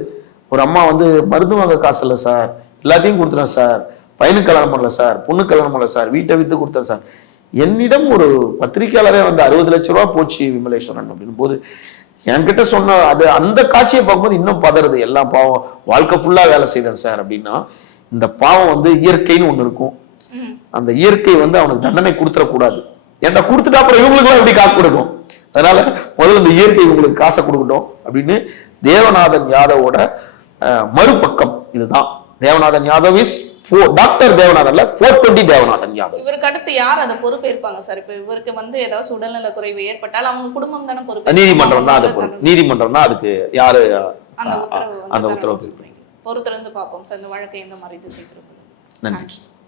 ஒரு அம்மா வந்து மருந்து வாங்க காசு இல்லை சார், எல்லாத்தையும் கொடுத்துறேன் சார், பையனுக்கு கல்யாணம் பண்ணல சார், பொண்ணுக்கு கல்யாணம் பண்ணல சார், வீட்டை வித்து கொடுத்தேன் சார். என்னிடம் ஒரு பத்திரிகையாளரே வந்து 60 லட்சம் ரூபா போச்சு விமலேஸ்வரன் அப்படின்னும் போது என்கிட்ட சொன்ன அது அந்த காட்சியை பார்க்கும்போது இன்னும் பதறது. எல்லாம் பாவம், வாழ்க்கை ஃபுல்லா வேலை செய்தேன் சார் அப்படின்னா. இந்த பாவம் வந்து இயற்கைன்னு ஒண்ணு இருக்கும். அந்த இயற்கை வந்து அவனுக்கு தண்டனை கொடுத்துடக்கூடாது. ஏன்டா கொடுத்துட்டா அப்புறம் இவங்களுக்கு எல்லாம் எப்படி காசு கொடுக்கும்? அதனால முதல்ல இந்த இயற்கை இவங்களுக்கு காசை கொடுக்கட்டும் அப்படின்னு தேவநாதன் யாதவோட மறுபக்கம் இதுதான். தேவநாதன் யாதவ் இஸ் டாக்டர் தேவநாதன்ல 420 தேவநாதன் யாதவ். இவருக்கு அடுத்து யார் அதை பொறுப்பேற்பாங்க சார்? இப்ப இவருக்கு வந்து ஏதாவது உடல்நல குறைவு ஏற்பட்டால் அவங்க குடும்பம் தானே பொறுப்பு? நீதிமன்றம் தான் அது பொறுப்பு. நீதிமன்றம் தான் அதுக்கு யாரு அந்த உத்தரவு அந்த உத்தரவு பொறுத்திருந்து பார்ப்போம் சார் இந்த வழக்கை எந்த மாதிரி திசை திருப்புது. நன்றி.